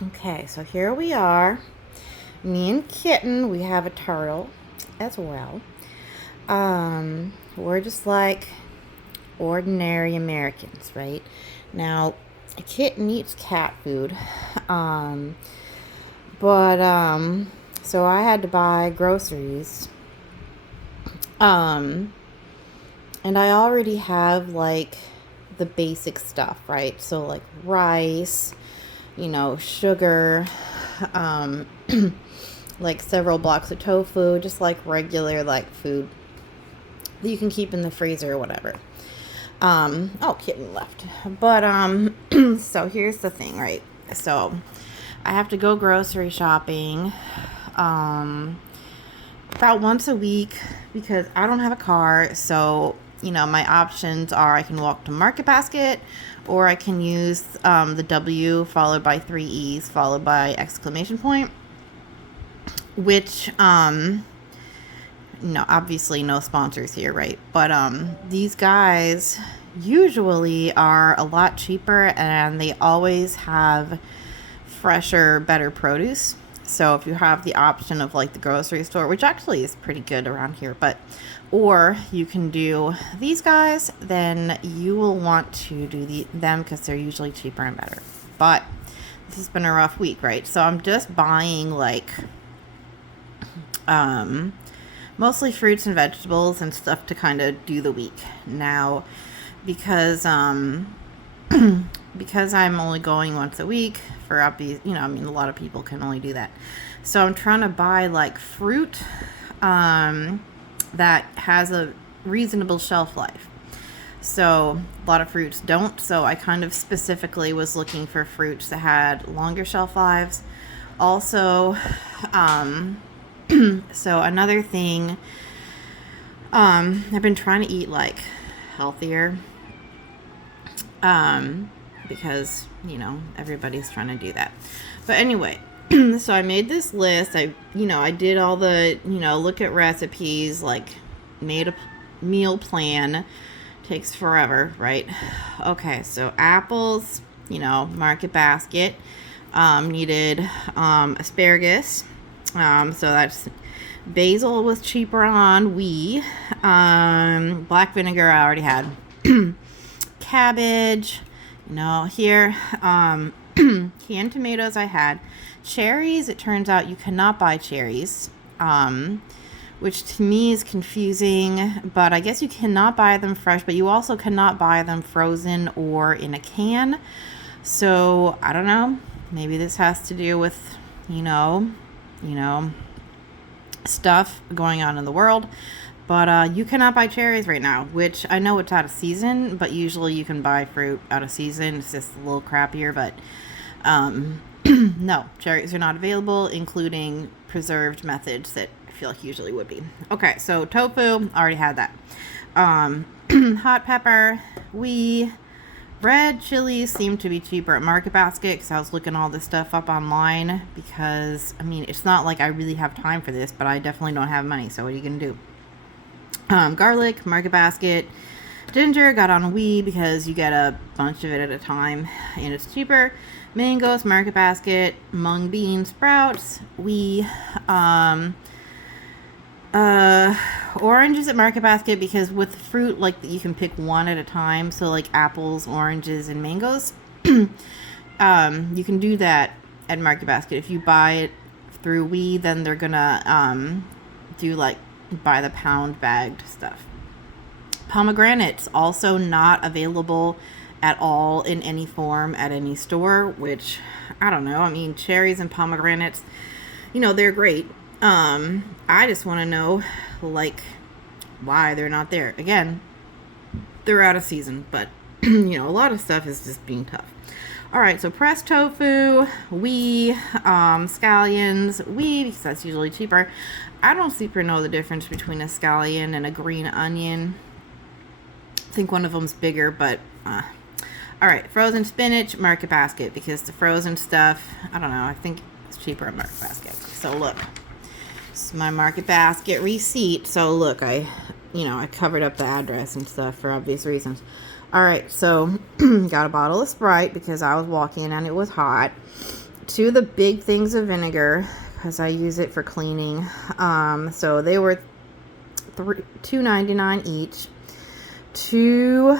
Okay, so here we are. Me and Kitten, we have a turtle as well. We're just like ordinary Americans, right? Now, Kitten eats cat food. Um, but so I had to buy groceries. Um, and I already have like the basic stuff, right? So like rice, sugar, um, like several blocks of tofu, just like regular like food that you can keep in the freezer or whatever. Oh, Kitten left. But so here's the thing, right? So I have to go grocery shopping about once a week because I don't have a car. So, my options are I can walk to Market Basket, or I can use the W followed by 3 E's followed by exclamation point, which, no, obviously no sponsors here, right? But these guys usually are a lot cheaper and they always have fresher, better produce. So if you have the option of like the grocery store, which actually is pretty good around here, or you can do these guys, then you will want to do them because they're usually cheaper and better. But this has been a rough week, right? So I'm just buying like mostly fruits and vegetables and stuff to kind of do the week now, because because I'm only going once a week for obvious, a lot of people can only do that. So I'm trying to buy like fruit that has a reasonable shelf life. So a lot of fruits don't. So I kind of specifically was looking for fruits that had longer shelf lives. Also, so another thing, I've been trying to eat like healthier, because everybody's trying to do that. But anyway, so I made this list. I did all the look at recipes, like made a meal plan. Takes forever, right? Okay, so apples, Market Basket. Needed asparagus. So that's basil was cheaper on black vinegar I already had. Cabbage, here. Canned tomatoes I had. Cherries, it turns out you cannot buy cherries, which to me is confusing, but I guess you cannot buy them fresh, but you also cannot buy them frozen or in a can. So I don't know. Maybe this has to do with, stuff going on in the world. But you cannot buy cherries right now, which I know it's out of season, but usually you can buy fruit out of season. It's just a little crappier, but no, cherries are not available, including preserved methods that I feel like usually would be. Okay, so tofu, already had that. Hot pepper, red chilies seem to be cheaper at Market Basket because I was looking all this stuff up online because, it's not like I really have time for this, but I definitely don't have money, so what are you going to do? Garlic, Market Basket. Ginger got on because you get a bunch of it at a time and it's cheaper. Mangoes, Market Basket. Mung beans, sprouts. Oranges at Market Basket because with fruit, like you can pick one at a time. So like apples, oranges, and mangoes. You can do that at Market Basket. If you buy it through then they're gonna do like by the pound bagged stuff. Pomegranates also not available at all in any form at any store, which I don't know. Cherries and pomegranates, they're great. I just want to know like why they're not there. Again, they're out of season, but a lot of stuff is just being tough. All right, so pressed tofu, scallions, because that's usually cheaper. I don't super know the difference between a scallion and a green onion. I think one of them's bigger, but all right, frozen spinach, Market Basket, because the frozen stuff, I don't know, I think it's cheaper at Market Basket. So look, this is my Market Basket receipt. So look, I covered up the address and stuff for obvious reasons. All right, so got a bottle of Sprite because I was walking and it was hot. two of the big things of vinegar because I use it for cleaning. So they were $2.99 each. 2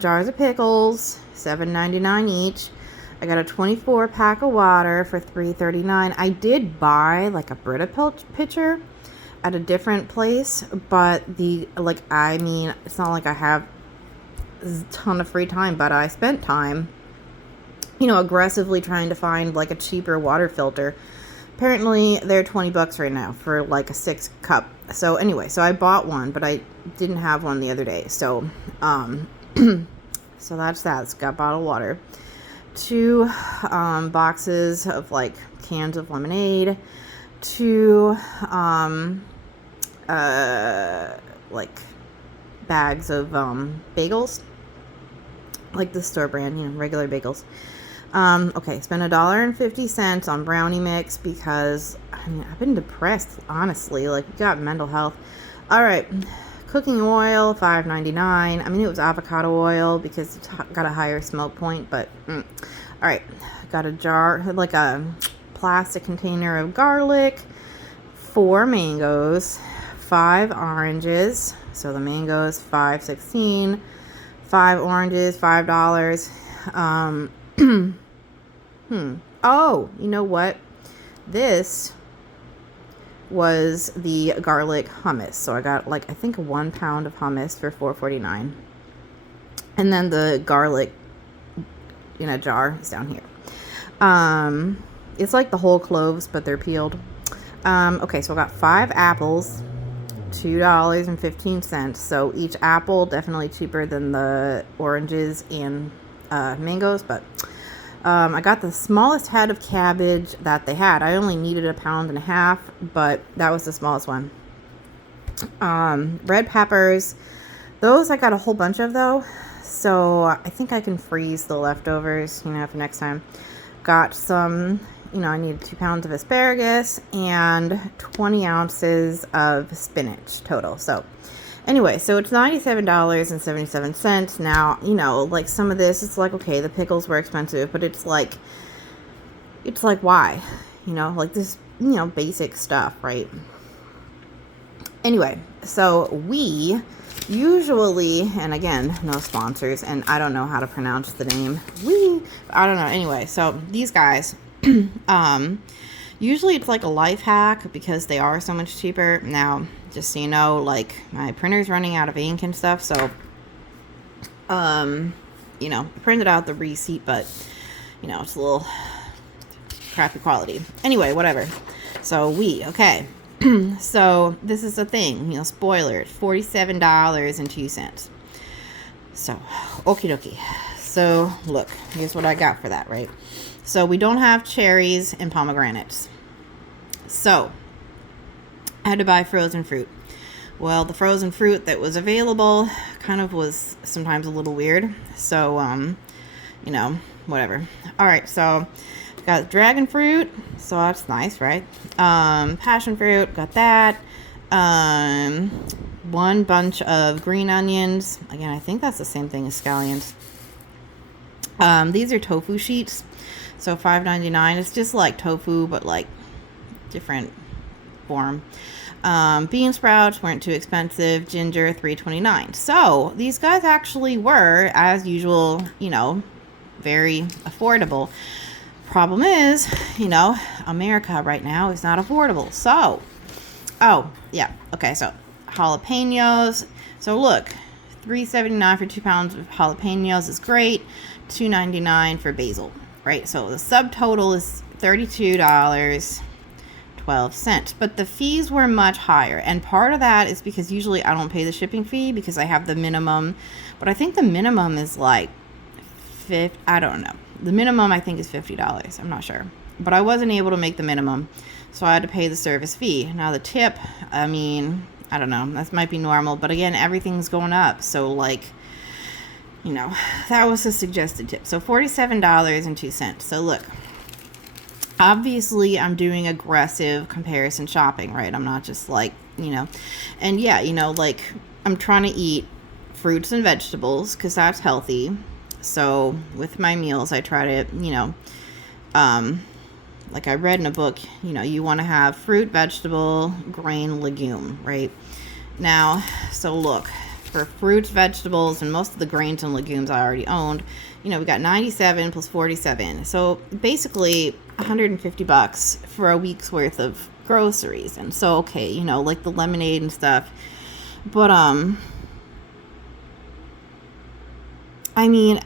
jars of pickles, $7.99 each. I got a 24 pack of water for $3.39. I did buy like a Brita pitcher at a different place, but I mean, it's not like I have a ton of free time, but I spent time, aggressively trying to find like a cheaper water filter. Apparently they're $20 right now for like a 6 cup. So anyway, so I bought one, but I didn't have one the other day. So, so that's that. It's got bottled water. 2 boxes of like cans of lemonade. 2 like bags of bagels, like the store brand, regular bagels. Okay, spent $1.50 on brownie mix because I've been depressed, honestly. Like, we got mental health. All right, cooking oil, $5.99. It was avocado oil because it's got a higher smoke point, but all right, got a jar, like a plastic container of garlic, 4 mangoes, 5 oranges. So the mangoes, $5.16, 5 oranges, $5. Oh, you know what? This was the garlic hummus. So I got I think 1 pound of hummus for $4.49. And then the garlic in a jar is down here. It's like the whole cloves, but they're peeled. Okay, so I got 5 apples, $2.15. So each apple definitely cheaper than the oranges and mangoes, but I got the smallest head of cabbage that they had. I only needed 1.5 pounds, but that was the smallest one. Red peppers, those I got a whole bunch of though, so I think I can freeze the leftovers, for next time. Got some, I needed 2 pounds of asparagus and 20 ounces of spinach total. So anyway, so it's $97.77. Now, like some of this, it's like, okay, the pickles were expensive, but it's like why? Like this, basic stuff, right? Anyway, so we usually, and again, no sponsors, and I don't know how to pronounce the name. I don't know. Anyway, so these guys, usually it's like a life hack because they are so much cheaper. Now, just so you know, like my printer's running out of ink and stuff, so I printed out the receipt, but it's a little crappy quality. Anyway, whatever. So okay. So this is the thing, spoiler, $47.02. So, okie dokie. So look, here's what I got for that, right? So we don't have cherries and pomegranates. So I had to buy frozen fruit. Well, the frozen fruit that was available kind of was sometimes a little weird. So, whatever. All right, so got dragon fruit, so that's nice, right? Passion fruit, got that. 1 bunch of green onions. Again, I think that's the same thing as scallions. These are tofu sheets, so $5.99. It's just like tofu, but like different form. Bean sprouts weren't too expensive. Ginger, $3.29. So these guys actually were, as usual, very affordable. Problem is, America right now is not affordable. So, so jalapenos. So look, $3.79 for 2 pounds of jalapenos is great. $2.99 for basil, right? So the subtotal is $32.12, but the fees were much higher, and part of that is because usually I don't pay the shipping fee because I have the minimum, but I think the minimum is like I don't know. The minimum I think is $50. I'm not sure, but I wasn't able to make the minimum, so I had to pay the service fee. Now the tip, I don't know, that might be normal, but again, everything's going up, so that was a suggested tip. So $47.02. So look, obviously I'm doing aggressive comparison shopping, right? I'm not just like, and yeah, I'm trying to eat fruits and vegetables because that's healthy. So with my meals, I try to, like I read in a book, you want to have fruit, vegetable, grain, legume, right? Now, so look, for fruits, vegetables, and most of the grains and legumes I already owned, we got 97 plus 47. So basically $150 for a week's worth of groceries. And so, okay, like the lemonade and stuff. But, I mean,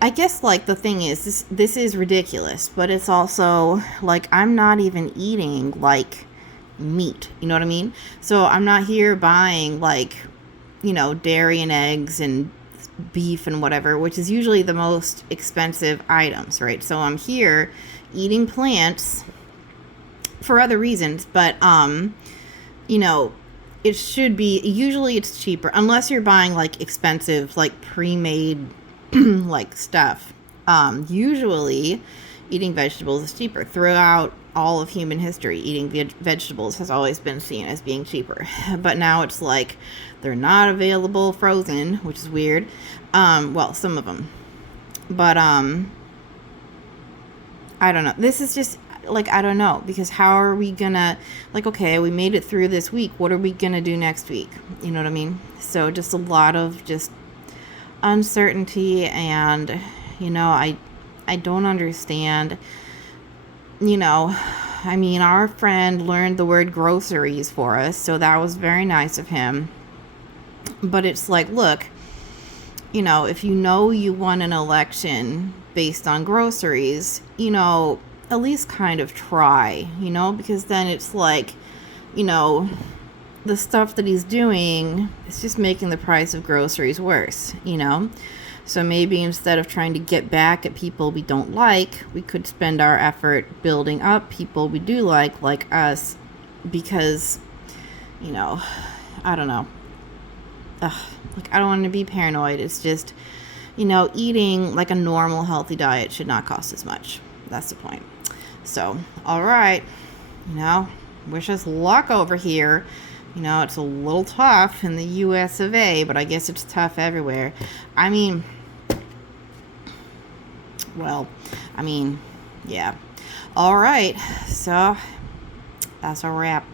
I guess, like, the thing is, this is ridiculous, but it's also, like, I'm not even eating, like, meat, you know what I mean? So I'm not here buying, like, dairy and eggs and beef and whatever, which is usually the most expensive items, right? So I'm here eating plants for other reasons, but, it should be, usually it's cheaper, unless you're buying, like, expensive, like, pre-made like stuff. Usually eating vegetables is cheaper. Throughout all of human history, eating vegetables has always been seen as being cheaper. But now it's like they're not available frozen, which is weird. Well, some of them. But I don't know. This is just like, I don't know, because how are we gonna, like, okay, we made it through this week. What are we gonna do next week? You know what I mean? So just a lot of just uncertainty, and I don't understand. I mean, our friend learned the word groceries for us, so that was very nice of him. But it's like, look, if you won an election based on groceries, at least kind of try, because then it's like, the stuff that he's doing is just making the price of groceries worse, So maybe instead of trying to get back at people we don't like, we could spend our effort building up people we do like us, because, I don't know. Like, I don't want to be paranoid. It's just, eating like a normal healthy diet should not cost as much. That's the point. So, all right, wish us luck over here. It's a little tough in the US of A, but I guess it's tough everywhere. I mean, yeah. All right, so that's a wrap.